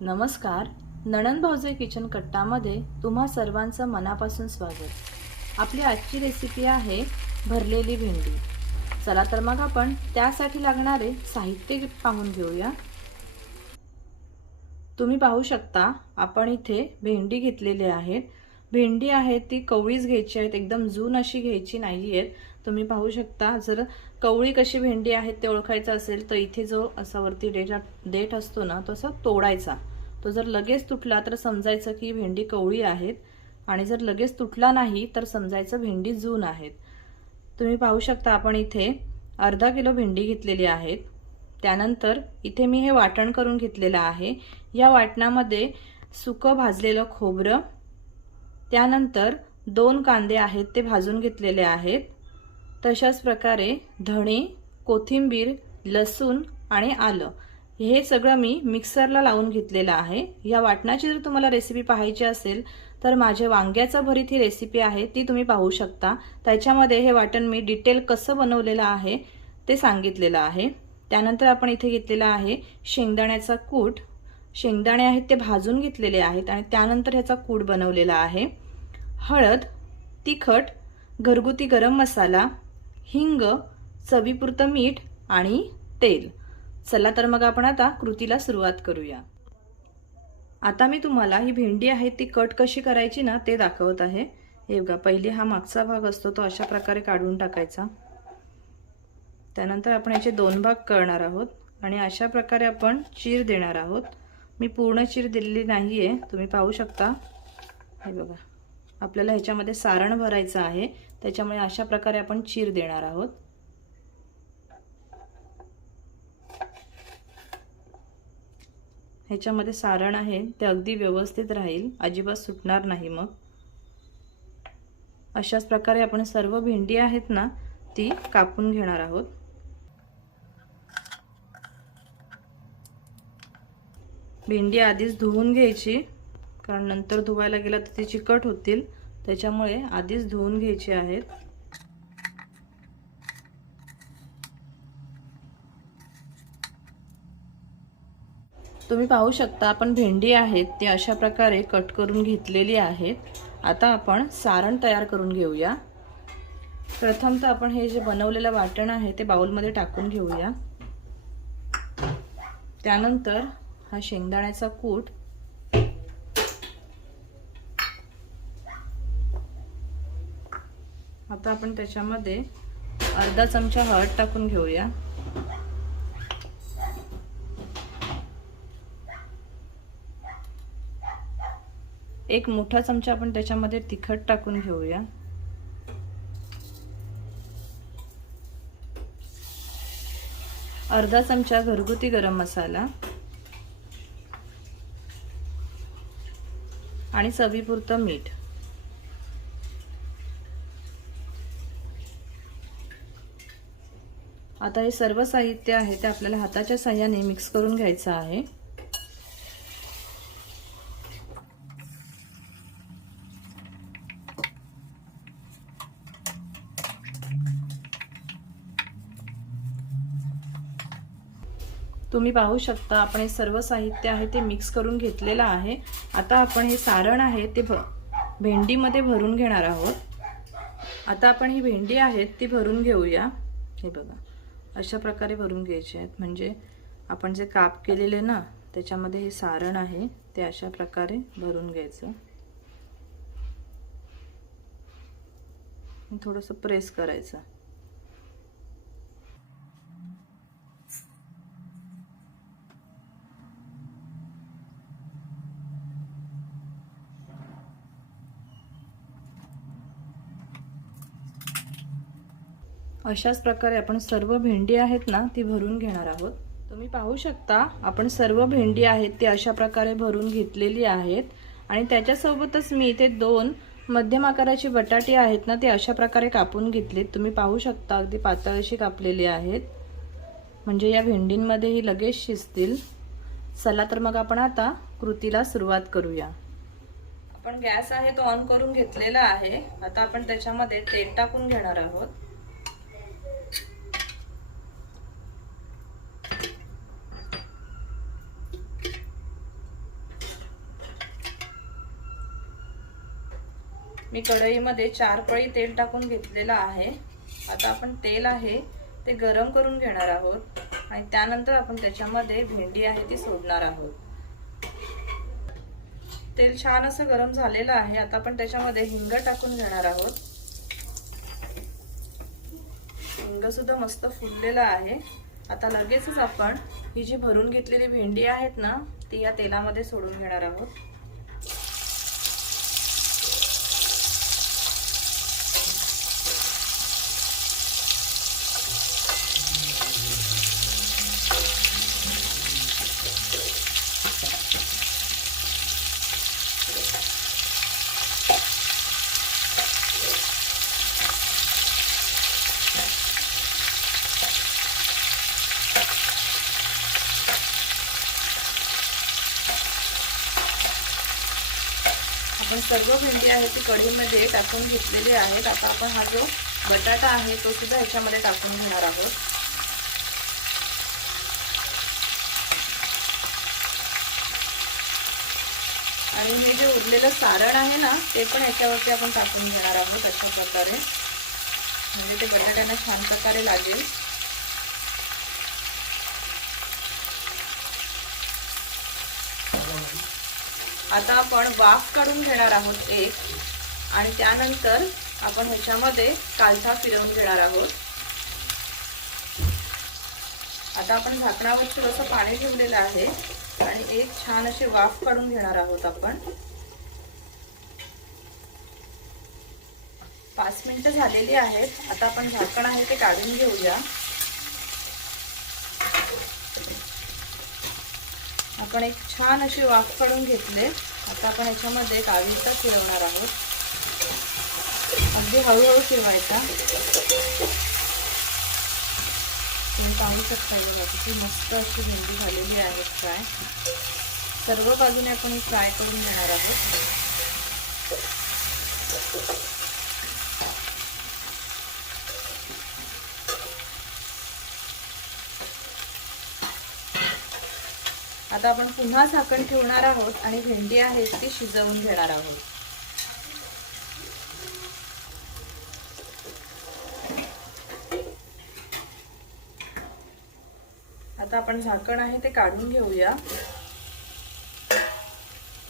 नमस्कार. नणंद भाऊजे किचन कट्टामध्ये तुम्हा सर्वांचं मनापासून स्वागत. आपली आजची रेसिपी आहे भरलेली भेंडी. चला तर मग आपण त्यासाठी लागणारे साहित्य पाहून घेऊया. तुम्ही पाहू शकता आपण इथे भेंडी घेतलेली आहेत. भेंडी आहे ती कवळीच घ्यायची आहेत, एकदम जून अशी घ्यायची नाहीये. तुम्ही पाहू शकता, जर कवळी कशी भेंडी आहे ते ओळखायचं असेल तर इथे जो असा वरती देठ असतो ना तो असा तोडायचा. तो जर लगेच तुटला तर समजायचं की भेंडी कवळी आहेत, आणि जर लगेच तुटला नाही तर समजायचं भेंडी जून आहेत. तुम्ही पाहू शकता आपण इथे अर्धा किलो भेंडी घेतलेली आहेत. त्यानंतर इथे मी हे वाटण करून घेतलेलं आहे. या वाटणामध्ये सुकं भाजलेलं खोबरं, त्यानंतर 2 कांदे आहेत ते भाजून घेतलेले आहेत. तशाच प्रकारे धणे, कोथिंबीर, लसूण आणि आलं हे सगळं मी मिक्सरला लावून घेतलेलं आहे. या वाटणाची जर तुम्हाला रेसिपी पाहायची असेल तर माझे वांग्याचं भरीत ही रेसिपी आहे ती तुम्ही पाहू शकता. त्याच्यामध्ये हे वाटण मी डिटेल कसं बनवलेलं आहे ते सांगितलेलं आहे. त्यानंतर आपण इथे घेतलेला आहे शेंगदाण्याचा कूट. शेंगदाणे आहेत ते भाजून घेतलेले आहेत आणि त्यानंतर ह्याचा कूट बनवलेला आहे. हळद, तिखट, घरगुती गरम मसाला, हिंग, चवीपुरतं मीठ आणि तेल. चला तर मग आपण आता कृतीला सुरुवात करूया. आता मी तुम्हाला ही भेंडी आहे ती कट कशी करायची ना ते दाखवत आहे. हे बघा, पहिले हा मागचा भाग असतो तो अशा प्रकारे काढून टाकायचा. त्यानंतर आपण याचे 2 भाग करणार आहोत आणि अशा प्रकारे आपण चीर देणार आहोत. मी पूर्ण चीर दिलेली नाहीये, तुम्ही पाहू शकता. हे बघा, आपल्याला ह्याच्यामध्ये सारण भरायचं आहे, त्याच्यामुळे अशा प्रकारे आपण चीर देणार आहोत. ह्याच्यामध्ये सारण आहे ते अगदी व्यवस्थित राहील, अजिबात सुटणार नाही. मग अशाच प्रकारे आपण सर्व भेंडी आहेत ना ती कापून घेणार आहोत. भेंडी आधीच धुवून घ्यायची, कारण नंतर धुवायला गेला तर ती चिकट होतील, त्याच्यामुळे आधीच धुवून घ्यायची आहेत. तुम्ही पाहू शकता आपण भेंडी आहेत ती अशा प्रकारे कट करून घेतलेली आहेत. आता आपण सारण तयार करून घेऊया. प्रथमतः आपण हे जे बनवलेलं वाटण आहे ते बाउलमध्ये टाकून घेऊया. त्यानंतर हा शेंगदाण्याचा कूट, आता आपण त्याच्यामध्ये अर्धा चमचा हळद टाकून घेऊया. एक मोठा चमचा आपण त्याच्यामध्ये तिखट टाकून घेऊया. अर्धा चमचा घरगुती गरम मसाला आणि चवीपुरतं मीठ. आता हे सर्व साहित्य आहे ते आपल्याला हाताच्या साहाय्याने मिक्स करून घ्यायचं आहे. तुम्ही पाहू शकता आपण हे सर्व साहित्य आहे ते मिक्स करून घेतलेलं आहे. आता आपण हे सारण आहे ते भेंडीमध्ये भरून घेणार आहोत. आता आपण ही भेंडी आहेत ती भरून घेऊया. हे बघा, अशा प्रकारे भरून घ्यायचे आहेत, म्हणजे आपण जे काप केलेले ना त्याच्यामध्ये हे सारण आहे ते अशा प्रकारे भरून घ्यायचं. थोडंसं प्रेस करायचं. अशाच प्रकारे आपण सर्व भेंडी आहेत ना ती भरून घेणार आहोत. तुम्ही पाहू शकता आपण सर्व भेंडी आहेत ती अशा प्रकारे भरून घेतलेली आहेत. आणि त्याच्यासोबतच मी इथे 2 मध्यम आकाराची बटाटे आहेत ना ते अशा प्रकारे कापून घेतलेत. तुम्ही पाहू शकता अगदी पातळ अशी कापलेली आहेत, म्हणजे या भेंडींमध्ये ही लगेच शिजतील. चला तर मग आपण आता कृतीला सुरुवात करूया. आपण गॅस आहे तो ऑन करून घेतलेला आहे. आता आपण त्याच्यामध्ये तेल टाकून घेणार आहोत. मी कढईमध्ये 4 पळी तेल टाकून घेतलेलं आहे। आता आपण तेल आहे ते गरम करून घेणार आहोत आणि त्यानंतर आपण त्याच्यामध्ये भेंडी आहे ती सोडणार आहोत। तेल छान असं गरम झालेलं आहे। आता आपण त्याच्यामध्ये हिंग टाकून घेणार आहोत। हिंग सुद्धा मस्त फुललेला आहे। आता लगेचच आपण ही जी भरून घेतलेली भेंडी आहेत ना ती या तेलामध्ये सोडून घेणार आहोत। आपण सर्व भेंडी आहे ती कढईमध्ये टाकून घेतलेली आहेत। आता आपण हा जो बटाटा आहे तो सुद्धा ह्याच्यामध्ये टाकून घेणार आहोत। आणि हे जे उरलेलं सारण आहे ना ते पण याच्यावरती आपण टाकून घेणार आहोत अशा प्रकारे, म्हणजे ते बटाट्यांना छान प्रकारे लागेल। आता आपण वाफ काढून घेणार आहोत एक, आणि त्यानंतर आपण ह्याच्यामध्ये कालथा फिरवून घेणार आहोत। आता आपण झाकणावर थोडंसं पाणी ठेवलेलं आहे आणि एक छान अशी वाफ काढून घेणार आहोत आपण। 5 मिनिटं झालेली आहेत। आता आपण झाकण आहे ते काढून घेऊया। आपण एक छान अशी वाफ काढून घेतले। आता आपण याच्यामध्ये कालथा फिरवणार आहोत। अगदी हळूहळू फिरवायचा। तुम्ही पाहू शकता बघा किती मस्त अशी भेंडी झालेली आहे फ्राय। सर्व बाजूने आपण फ्राय करून घेणार आहोत। आता आपण पुन्हा झाकण ठेवणार आहोत आणि भेंडी आहे ती शिजवून घेणार आहोत। आता आपण झाकण आहे ते काढून घेऊया।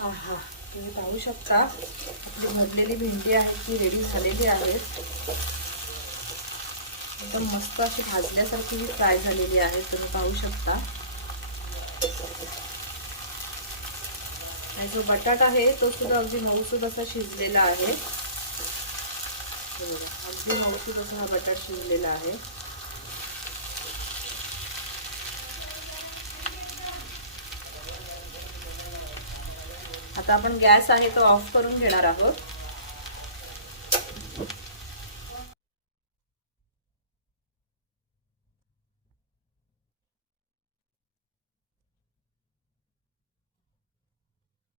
आहा, तुम्ही पाहू शकता आपली भरलेली भेंडी आहे ती रेडी झालेली आहे। एकदम मस्त अशी भाजल्यासारखी ही फ्राय झालेली आहे, तुम्ही पाहू शकता। आणि जो बटाटा आहे तो सुद्धा अगदी मऊसूद असा शिजलेला आहे। अगदी मऊसूद असा हा बटाटा शिजलेला आहे। आता आपण गॅस आहे तो ऑफ करून घेणार आहोत।